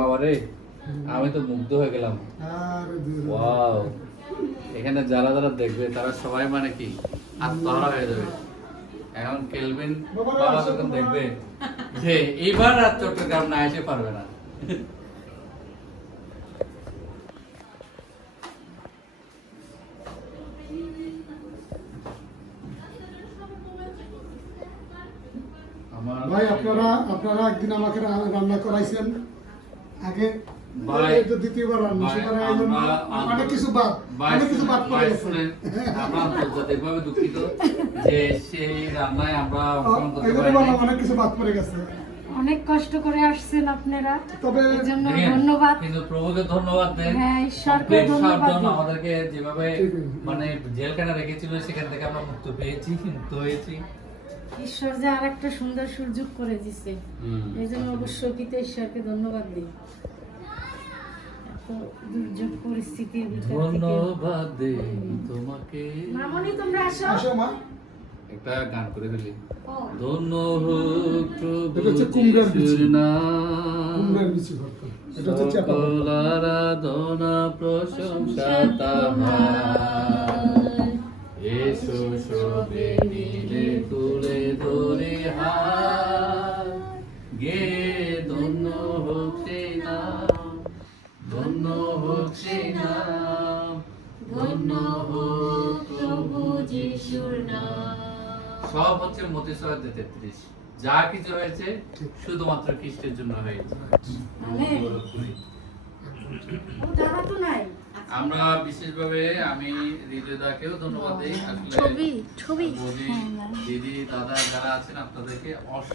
বাবারে আমি তো মুগ্ধ হয়ে গেলাম। ওয়াও, এখানে যারা যারা দেখবে তারা সবাই মানে কি আত্মহারা হয়ে যাবে। এখন কেলভিন বাবা যখন দেখবে যে এইবার আর চট্টগ্রাম না এসে পারবে না। ভাই আপনারা একদিন আমাকে রান্না করাইছেন আগে, দ্বিতীয়বার রান্না অনেক কিছু বাদ পড়ে গেছে। আমরা আন্তর্জাতিকভাবে দুঃখিত যে সেই রান্নায় আমরা অনেক কিছু বাদ পড়ে গেছে। অনেক কষ্ট করে আসছেন আপনারা, তবে এজন্য ধন্যবাদ। কিন্তু প্রভুকে ধন্যবাদ দেন, হ্যাঁ ঈশ্বরকে ধন্যবাদ দিন। আমাদেরকে যেভাবে মানে জেলখানা রেখেছিল সেখান থেকে আমরা মুক্ত পেয়েছি, মুক্ত হয়েছি। ঈশ্বর যে আরেকটা সুন্দর সুযোগ করে দিয়েছে, এজন্য অবশ্যই পিতা ঈশ্বরকে ধন্যবাদ দিই। এত দুর্যোগ পরিস্থিতির ভিতর থেকে ধন্যবাদ দেই তোমাকে। মামনি তোমরা আসো। আসো মা, একটা গান করে ফেলি। ধন্য হোক প্রভু এটা হচ্ছে কুমড়ার বিচি। যিশুর নাম, কুমড়ার বিচি ভর্তা। এটা হচ্ছে চাপা সকল ভর্তা। আরাধনা প্রশংসা তাহার। এসো সবে মিলে তুলে ধরে হাত, গে ধন্য হোক সেই নাম, ধন্য হোক সেই নাম, ধন্য হোক প্রভু যিশুর নাম। সব হচ্ছে মতি 6:33, যা কিছু হয়েছে শুধুমাত্র খ্রিস্টের জন্য হয়েছে। আমেন। ও দাদা তো নাই। আমরা বিশেষভাবে আমি হৃদয়দাকেও ধন্যবাদ দিই। আসলে ছবি দিদি দাদা যারা আছেন আপনাদেরকে